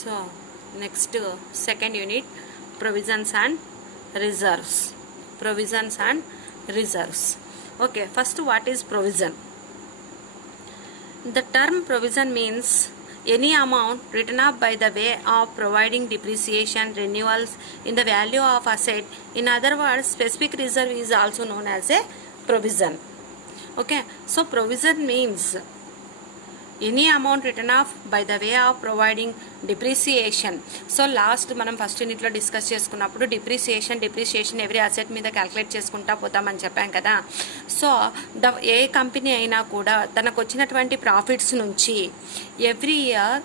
So next second unit, provisions and reserves. Provisions and reserves. Okay, first what is provision? The term provision means any amount written up by the way of providing depreciation, renewals in the value of asset. In other words, specific reserve is also known as a provision. Okay, so provision means any amount written off by the way of providing depreciation. So last మనం first యూనిట్లో discuss చేసుకున్నప్పుడు depreciation every asset మీద calculate చేసుకుంటా పోతామని చెప్పాం కదా. So ఏ company అయినా కూడా తనకు వచ్చినటువంటి ప్రాఫిట్స్ నుంచి every year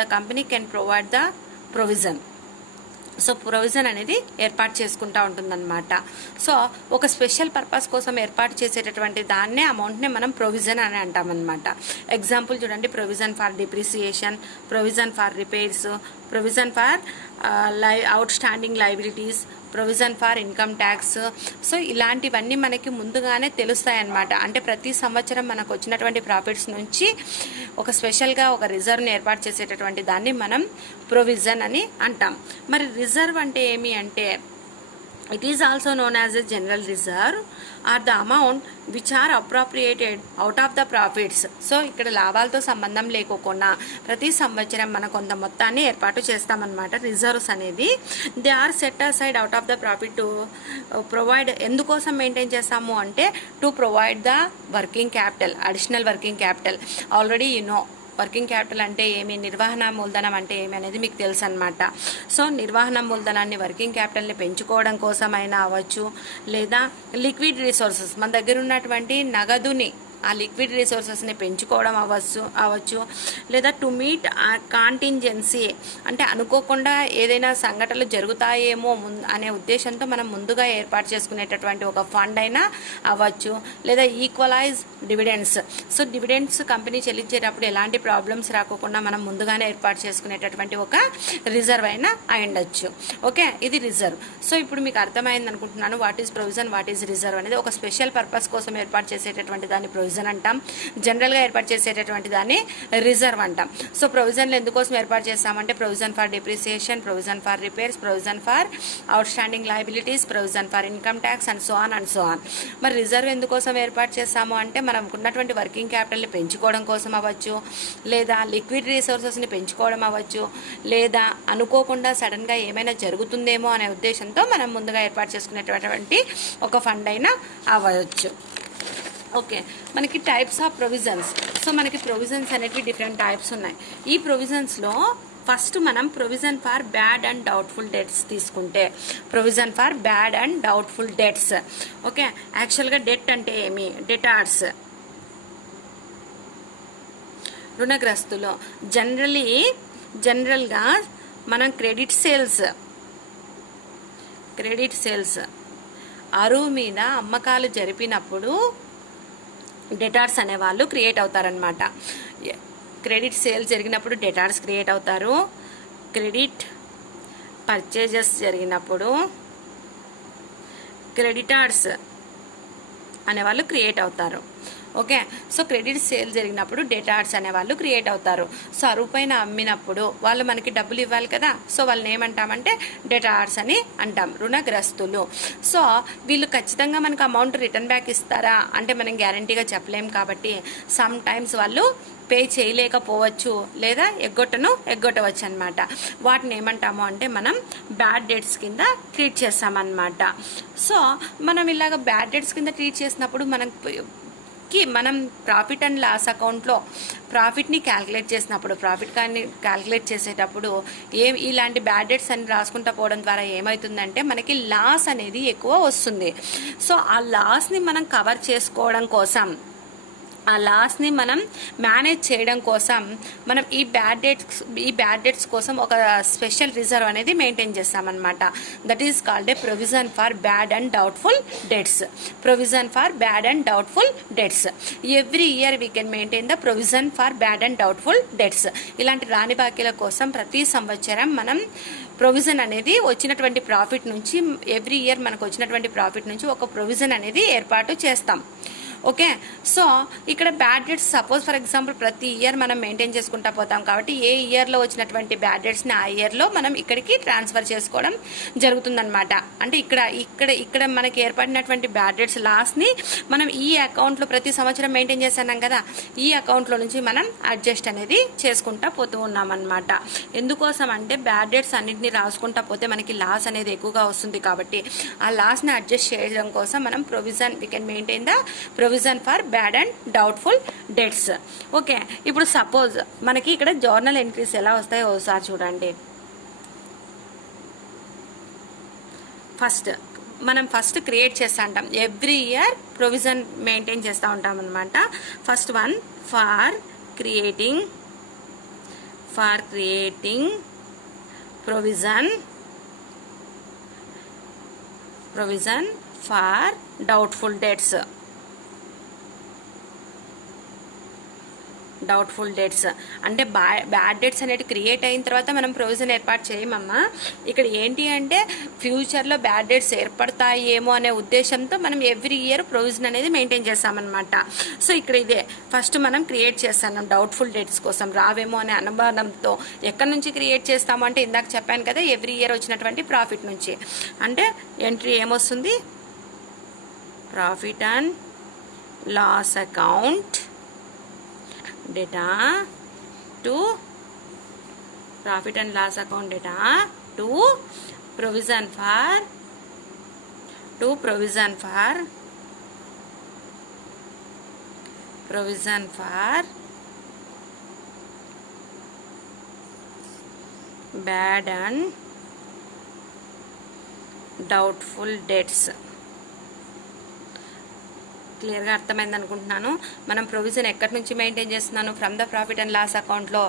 the company can provide the provision. So provision అనేది ఏర్పాటు చేసుకుంటూ ఉంటుందన్నమాట. సో ఒక స్పెషల్ పర్పస్ కోసం ఏర్పాటు చేసేటటువంటి దాన్నే అమౌంట్నే మనం ప్రొవిజన్ అని అంటామన్నమాట. ఎగ్జాంపుల్ చూడండి, provision for depreciation, provision for repairs, provision for out standing liabilities, provision for income tax. So ఇలాంటివన్నీ మనకి ముందుగానే తెలుస్తాయన్నమాట. అంటే ప్రతి సంవత్సరం మనకు వచ్చినటువంటి ప్రాఫిట్స్ నుంచి ఒక స్పెషల్గా ఒక రిజర్వ్ని ఏర్పాటు చేసేటటువంటి దాన్ని మనం ప్రొవిజన్ అని అంటాం. మరి రిజర్వ్ అంటే ఏమి అంటే, it is also known as a general reserve or the amount which are appropriated out of the profits. So ఇక్కడ లాభాలతో సంబంధం లేకోకుండా ప్రతి సంవత్సరం మన కొంత మొత్తాన్ని ఏర్పాటు చేస్తామన్నమాట. రిజర్వ్స్ అనేది they are set aside out of the profit to provide. ఎందుకోసం మెయింటైన్ చేస్తాము అంటే to provide the working capital, additional working capital. Already working capital అంటే ఏమి, నిర్వహణ మూలధనం అంటే ఏమి అనేది మీకు తెలుసు అనమాట. సో నిర్వహణ మూలధనాన్ని, వర్కింగ్ క్యాపిటల్ని పెంచుకోవడం కోసమైనా అవ్వచ్చు, లేదా లిక్విడ్ రిసోర్సెస్ మన దగ్గర ఉన్నటువంటి నగదుని, ఆ లిక్విడ్ రిసోర్సెస్ని పెంచుకోవడం అవ్వచ్చు, లేదా టు మీట్ కాంటింజెన్సీ అంటే అనుకోకుండా ఏదైనా సంఘటనలు జరుగుతాయేమో అనే ఉద్దేశంతో మనం ముందుగా ఏర్పాటు చేసుకునేటటువంటి ఒక ఫండ్ అయినా అవ్వచ్చు, లేదా equalise dividends. So dividends company చెల్లించేటప్పుడు ఎలాంటి ప్రాబ్లమ్స్ రాకోకుండా మనం ముందుగానే ఏర్పాటు చేసుకునేటటువంటి ఒక రిజర్వ్ అయినా అయి ఉండొచ్చు. ఓకే, ఇది రిజర్వ్. సో ఇప్పుడు మీకు అర్థమైంది అనుకుంటున్నాను what is provision, what is reserve అనేది. ఒక స్పెషల్ పర్పస్ కోసం ఏర్పాటు చేసేటటువంటి దాన్ని ప్రొవిజన్ అంటాం, జనరల్గా ఏర్పాటు చేసేటటువంటి దాన్ని రిజర్వ్ అంటాం. సో ప్రొవిజన్లు ఎందుకోసం ఏర్పాటు చేస్తామంటే provision for depreciation, provision for repairs, provision for out standing liabilities, provision for income tax and so on. మరి రిజర్వ్ ఎందుకోసం ఏర్పాటు చేస్తాము అంటే మనం ఉన్నటువంటి వర్కింగ్ క్యాపిటల్ని పెంచుకోవడం కోసం అవ్వచ్చు, లేదా లిక్విడ్ రిసోర్సెస్ని పెంచుకోవడం అవ్వచ్చు, లేదా అనుకోకుండా సడన్గా ఏమైనా జరుగుతుందేమో అనే ఉద్దేశంతో మనం ముందుగా ఏర్పాటు చేసుకునేటటువంటి ఒక ఫండ్ అయినా అవ్వచ్చు. ఓకే, మనకి టైప్స్ ఆఫ్ ప్రొవిజన్స్. సో మనకి ప్రొవిజన్స్ అనేవి డిఫరెంట్ టైప్స్ ఉన్నాయి. ఈ ప్రొవిజన్స్లో ఫస్ట్ మనం provision for bad and doubtful debts తీసుకుంటే, provision for bad and doubtful debts. Okay, యాక్చువల్గా డెట్ అంటే ఏమి, డెటార్స్ రుణగ్రస్తులు. జనరల్గా మనం క్రెడిట్ సేల్స్ అరువు మీద అమ్మకాలు జరిపినప్పుడు డెటార్స్ అనేవాళ్ళు క్రియేట్ అవుతారనమాట. క్రెడిట్ సేల్స్ జరిగినప్పుడు డెటార్స్ క్రియేట్ అవుతారు. క్రెడిట్ పర్చేజెస్ జరిగినప్పుడు క్రెడిటార్స్ అనేవాళ్ళు క్రియేట్ అవుతారు. ఓకే, సో క్రెడిట్ సేల్ జరిగినప్పుడు డెటార్స్ అనేవాళ్ళు క్రియేట్ అవుతారు. సో అరువు పైన అమ్మినప్పుడు వాళ్ళు మనకి డబ్బులు ఇవ్వాలి కదా, సో వాళ్ళని ఏమంటామంటే డెటార్స్ అని అంటాం, రుణగ్రస్తులు. సో వీళ్ళు ఖచ్చితంగా మనకు అమౌంట్ రిటర్న్ బ్యాక్ ఇస్తారా అంటే మనం గ్యారంటీగా చెప్పలేం కాబట్టి సమ్ టైమ్స్ వాళ్ళు పే చేయలేకపోవచ్చు, లేదా ఎగ్గొట్టవచ్చు అనమాట. వాటిని ఏమంటాము అంటే మనం బ్యాడ్ డెట్స్ కింద ట్రీట్ చేస్తామన్నమాట. సో మనం ఇలాగ బ్యాడ్ డెట్స్ కింద ట్రీట్ చేసినప్పుడు మనం ప్రాఫిట్ అండ్ లాస్ అకౌంట్లో ప్రాఫిట్ని క్యాల్కులేట్ చేసినప్పుడు, క్యాల్కులేట్ చేసేటప్పుడు ఇలాంటి బ్యాడ్ డెట్స్ అని రాసుకుంటూ పోవడం ద్వారా ఏమవుతుందంటే మనకి లాస్ అనేది ఎక్కువ వస్తుంది. సో ఆ లాస్ని మనం కవర్ చేసుకోవడం కోసం, ఆ లాస్ని మనం మేనేజ్ చేయడం కోసం మనం ఈ బ్యాడ్ డెట్స్ కోసం ఒక స్పెషల్ రిజర్వ్ అనేది మెయింటైన్ చేస్తామన్నమాట. That is called a provision for bad and doubtful debts. Provision for bad and doubtful debts. Every year we can maintain the provision for bad and doubtful debts. ఇలాంటి రాని బాకీల కోసం ప్రతి సంవత్సరం మనం provision అనేది వచ్చినటువంటి ప్రాఫిట్ నుంచి, ఎవ్రీ ఇయర్ మనకు వచ్చినటువంటి ప్రాఫిట్ నుంచి ఒక ప్రొవిజన్ అనేది ఏర్పాటు చేస్తాం. ఓకే. సో ఇక్కడ bad debts suppose for example ప్రతి ఇయర్ మనం మెయింటైన్ చేసుకుంటా పోతాం కాబట్టి ఏ ఇయర్లో వచ్చినటువంటి బ్యాడ్ డెట్స్ని ఆ ఇయర్లో మనం ఇక్కడికి ట్రాన్స్ఫర్ చేసుకోవడం జరుగుతుందన్నమాట. అంటే ఇక్కడ మనకి ఏర్పడినటువంటి బ్యాడ్ డెట్స్ లాస్ని మనం ఈ అకౌంట్లో ప్రతి సంవత్సరం మెయింటైన్ చేస్తున్నాం కదా, ఈ అకౌంట్లో నుంచి మనం అడ్జస్ట్ అనేది చేసుకుంటా పోతూ ఉన్నాం అన్నమాట. ఎందుకోసం అంటే బ్యాడ్ డెట్స్ అన్నింటినీ రాసుకుంటా పోతే మనకి లాస్ అనేది ఎక్కువగా వస్తుంది కాబట్టి ఆ లాస్ని అడ్జస్ట్ చేయడం కోసం మనం provision we can maintain the provision for bad and doubtful debts. Okay. ఇప్పుడు సపోజ్ మనకి ఇక్కడ జర్నల్ ఎంట్రీస్ ఎలా వస్తాయో ఒకసారి చూడండి. మనం ఫస్ట్ క్రియేట్ చేస్తూ ఉంటాం, ఎవ్రీ ఇయర్ ప్రొవిజన్ మెయింటైన్ చేస్తూ ఉంటాం అనమాట. First one for creating provision for doubtful debts. అంటే బ్యాడ్ డెట్స్ అనేది క్రియేట్ అయిన తర్వాత మనం ప్రొవిజన్ ఏర్పాటు చేయమమ్మా. ఇక్కడ ఏంటి అంటే ఫ్యూచర్లో బ్యాడ్ డెట్స్ ఏర్పడతాయేమో అనే ఉద్దేశంతో మనం ఎవ్రీ ఇయర్ ప్రొవిజన్ అనేది మెయింటైన్ చేస్తామన్నమాట. సో ఇక్కడ ఇదే ఫస్ట్ మనం క్రియేట్ చేస్తాం డౌట్ఫుల్ డెట్స్ కోసం రావేమో అనే అనుమానంతో. ఎక్కడి నుంచి క్రియేట్ చేస్తాము అంటే ఇందాక చెప్పాను కదా, ఎవ్రీ ఇయర్ వచ్చినటువంటి ప్రాఫిట్ నుంచి. అంటే ఎంట్రీ ఏమొస్తుంది, profit and loss account data to profit and loss account data to provision for bad and doubtful debts. క్లియర్గా అర్థమైంది అనుకుంటున్నాను. మనం ప్రొవిజన్ ఎక్కడి నుంచి మెయింటైన్ చేస్తున్నాను, from the profit and loss అకౌంట్లో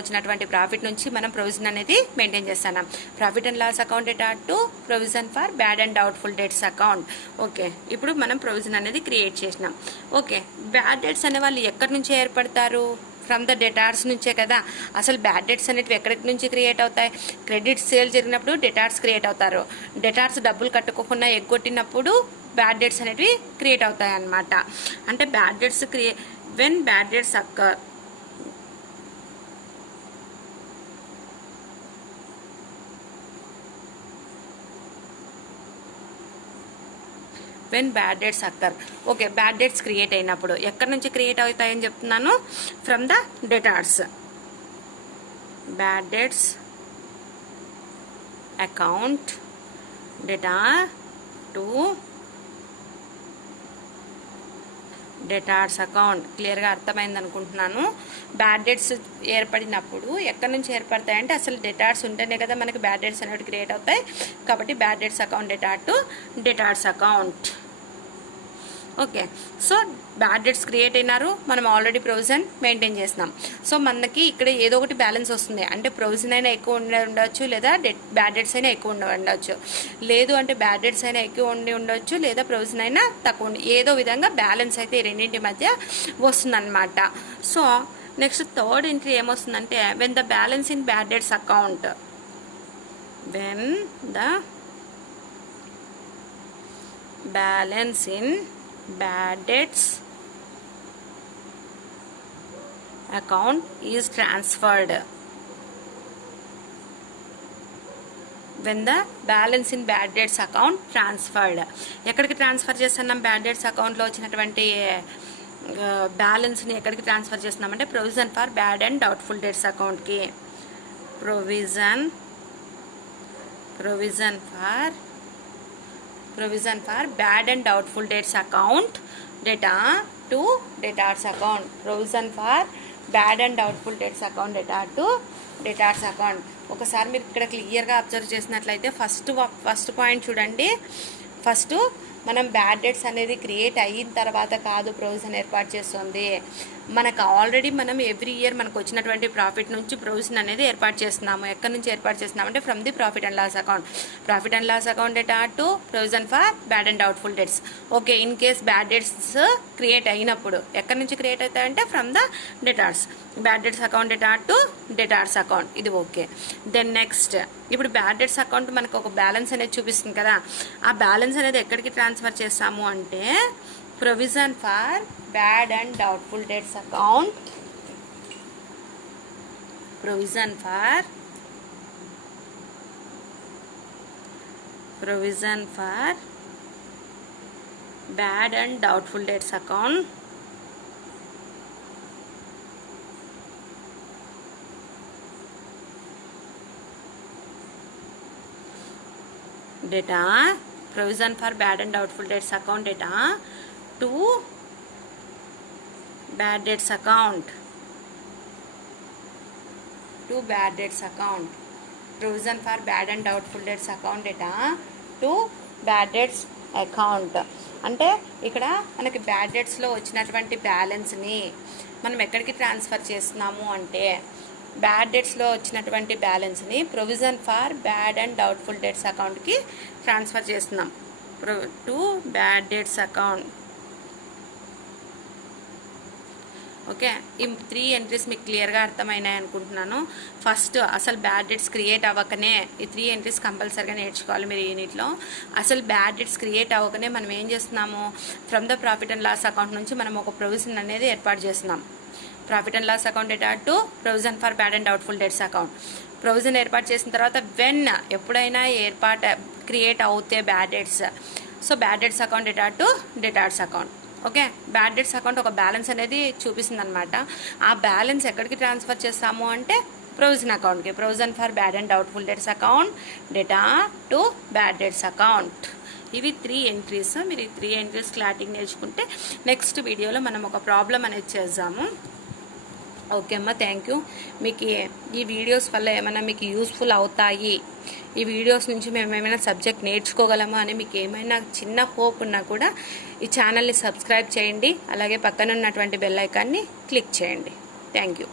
వచ్చినటువంటి ప్రాఫిట్ నుంచి మనం ప్రొవిజన్ అనేది మెయింటైన్ చేస్తున్నాం. Profit and loss account data to provision for bad and doubtful debts account. Okay. ఇప్పుడు మనం ప్రొవిజన్ అనేది క్రియేట్ చేసినాం. ఓకే. బ్యాడ్ డెట్స్ అనే వాళ్ళు ఎక్కడి నుంచి ఏర్పడతారు, ఫ్రమ్ ద డెటార్స్ నుంచే కదా. అసలు బ్యాడ్ డెట్స్ అనేవి ఎక్కడి నుంచి క్రియేట్ అవుతాయి, క్రెడిట్ సేల్ జరిగినప్పుడు డెటార్స్ క్రియేట్ అవుతారు. డెటార్స్ డబ్బులు కట్టుకోకుండా ఎగ్గొట్టినప్పుడు బ్యాడ్ డెట్స్ అనేవి క్రియేట్ అవుతాయి అన్నమాట. అంటే bad debts when bad debts occur okay. Bad debts create అయినప్పుడు ఎక్కడి నుంచి క్రియేట్ అవుతాయని చెప్తున్నాను, from the debtors. Bad debts account data to debtors account. క్లియర్గా అర్థమైంది అనుకుంటున్నాను. బ్యాడ్ డెట్స్ ఏర్పడినప్పుడు ఎక్కడి నుంచి ఏర్పడతాయంటే అసలు డెటార్స్ ఉంటేనే కదా మనకి బ్యాడ్ డెట్స్ అనేవి క్రియేట్ అవుతాయి. కాబట్టి bad debts account data to debtors account. Okay. So bad debts create అయినారు, మనం ఆల్రెడీ ప్రొవిజన్ మెయింటైన్ చేస్తున్నాం. సో మనకి ఇక్కడ ఏదో ఒకటి బ్యాలెన్స్ వస్తుంది. అంటే ప్రొవిజన్ అయినా ఎక్కువ ఉండవచ్చు, లేదా బ్యాడ్ డెట్స్ అయినా ఎక్కువ ఉండవచ్చు. లేదు అంటే బ్యాడ్ డెట్స్ అయినా ఎక్కువ ఉండవచ్చు, లేదా ప్రొవిజన్ అయినా తక్కువ ఏదో విధంగా బ్యాలెన్స్ అయితే ఈ రెండింటి మధ్య వస్తుందన్నమాట. సో నెక్స్ట్ థర్డ్ ఎంట్రీ ఏమొస్తుందంటే when the balance in bad debts account, when the balance in bad debts account is transferred. when the balance in bad debts account transferred. ఎక్కడికి ట్రాన్స్ఫర్ చేస్తున్నాం, బ్యాడ్ డెట్స్ అకౌంట్లో వచ్చినటువంటి బ్యాలెన్స్ని ఎక్కడికి transfer చేస్తున్నామంటే provision for bad and doubtful debts అకౌంట్కి. Provision for bad and doubtful debts account data to debtors account. provision for bad and doubtful debts account data to debtors account. ఒకసారి మీరు ఇక్కడ క్లియర్గా అబ్జర్వ్ చేసినట్లయితే ఫస్ట్ పాయింట్ చూడండి. First మనం bad debts అనేది create అయిన తర్వాత కాదు ప్రొవిజన్ ఏర్పాటు చేస్తుంది. మనకు ఆల్రెడీ మనం ఎవ్రీ ఇయర్ మనకు వచ్చినటువంటి ప్రాఫిట్ నుంచి ప్రొవిజన్ అనేది ఏర్పాటు చేస్తున్నాము. ఎక్కడి నుంచి ఏర్పాటు చేస్తున్నాం అంటే from the profit and loss account data to provision for bad and doubtful debts. Okay. In case bad debts create అయినప్పుడు ఎక్కడి నుంచి క్రియేట్ అవుతాయంటే from the debtors. Bad debts account data to debtors account. ఇది okay. Then next ఇప్పుడు bad debts account మనకు ఒక balance అనేది చూపిస్తుంది కదా, ఆ బ్యాలెన్స్ అనేది ఎక్కడికి ట్రాన్స్ఫర్ చేస్తాము అంటే provision for bad and doubtful debts account, provision for bad and doubtful debts account, data, provision for bad and doubtful debts account data to bad debts account, provision for bad and doubtful debts account data to bad debts account. అంటే ఇక్కడ మనకి bad డెట్స్లో వచ్చినటువంటి బ్యాలెన్స్ని మనం ఎక్కడికి transfer చేస్తున్నాము అంటే bad డెట్స్లో వచ్చినటువంటి బ్యాలెన్స్ని provision for bad and doubtful debts అకౌంట్కి ట్రాన్స్ఫర్ చేస్తున్నాం. To bad debts account. Okay, ఈ 3 ఎంట్రీస్ మీకు క్లియర్గా అర్థమైనాయి అనుకుంటున్నాను. ఫస్ట్ అసలు బ్యాడ్ డెట్స్ క్రియేట్ అవ్వకనే ఈ 3 ఎంట్రీస్ కంపల్సరీగా నేర్చుకోవాలి మీరు యూనిట్లో. అసలు బ్యాడ్ డెట్స్ క్రియేట్ అవ్వకనే మనం ఏం చేస్తున్నాము, from the profit and loss account నుంచి మనం ఒక ప్రొవిజన్ అనేది ఏర్పాటు చేస్తున్నాం. Profit and loss account data to provision for bad and doubtful debts account. Provision ఏర్పాటు చేసిన తర్వాత ఎప్పుడైనా క్రియేట్ అవుతే bad debts, so bad debts account data to debtors account. Okay, bad debts account ఒక బ్యాలెన్స్ అనేది చూపిస్తుంది అనమాట. ఆ బ్యాలెన్స్ ఎక్కడికి ట్రాన్స్ఫర్ చేస్తాము అంటే ప్రొవిజన్ అకౌంట్కి. Provision for bad and doubtful debts account data to bad debts account. ఇవి 3 ఎంట్రీస్. మీరు ఈ 3 ఎంట్రీస్ క్లారిటీ నేర్చుకుంటే నెక్స్ట్ వీడియోలో మనం ఒక ప్రాబ్లం అనేది చేద్దాము. ఓకే అమ్మ, థ్యాంక్ యూ. మీకు ఈ వీడియోస్ వల్ల ఏమైనా మీకు యూస్ఫుల్ అవుతాయి, ఈ వీడియోస్ నుంచి మేము ఏమైనా సబ్జెక్ట్ నేర్చుకోగలమా అని మీకు ఏమైనా చిన్న హోప్ ఉన్నా కూడా ఈ ఛానల్ని సబ్స్క్రైబ్ చేయండి. అలాగే పక్కన ఉన్నటువంటి బెల్ ఐకాన్ని క్లిక్ చేయండి. Thank you.